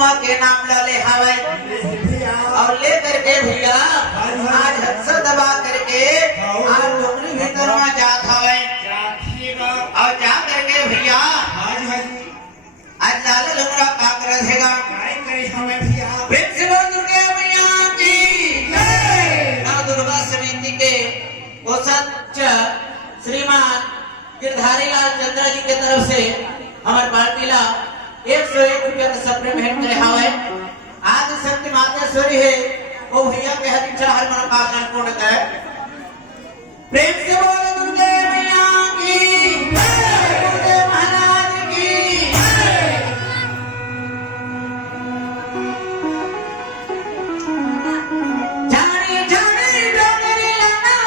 माँ के नाम लाले हवे और ले करके भैया आज हंसा दबा करके आज डोंगरी भीतर में जात हवे और जा करके भैया आज लाला लंगड़ा का कर रहेगा प्रेम से बोल दुर्गा मैया की जय। नव दुर्गा समिति के कोषाध्यक्ष श्रीमान गिरधारी लाल चंद्रा जी के तरफ से हमारे पार्टी ला 101 रुपया का सप्रे भेंट करे हवे। आज शक्ति मातेश्वरी है वो भैया के हर इच्छा हर मनोकामना पूर्ण करे। प्रेम से बोलो दुर्गा मैया की जय, दुर्गा महाराज की जय। जानी जानी डोंगरी लगा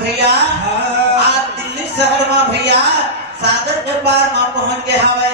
भैया आज दिल्ली शहर में भैया सागर के पार में पहुंच गए हवे।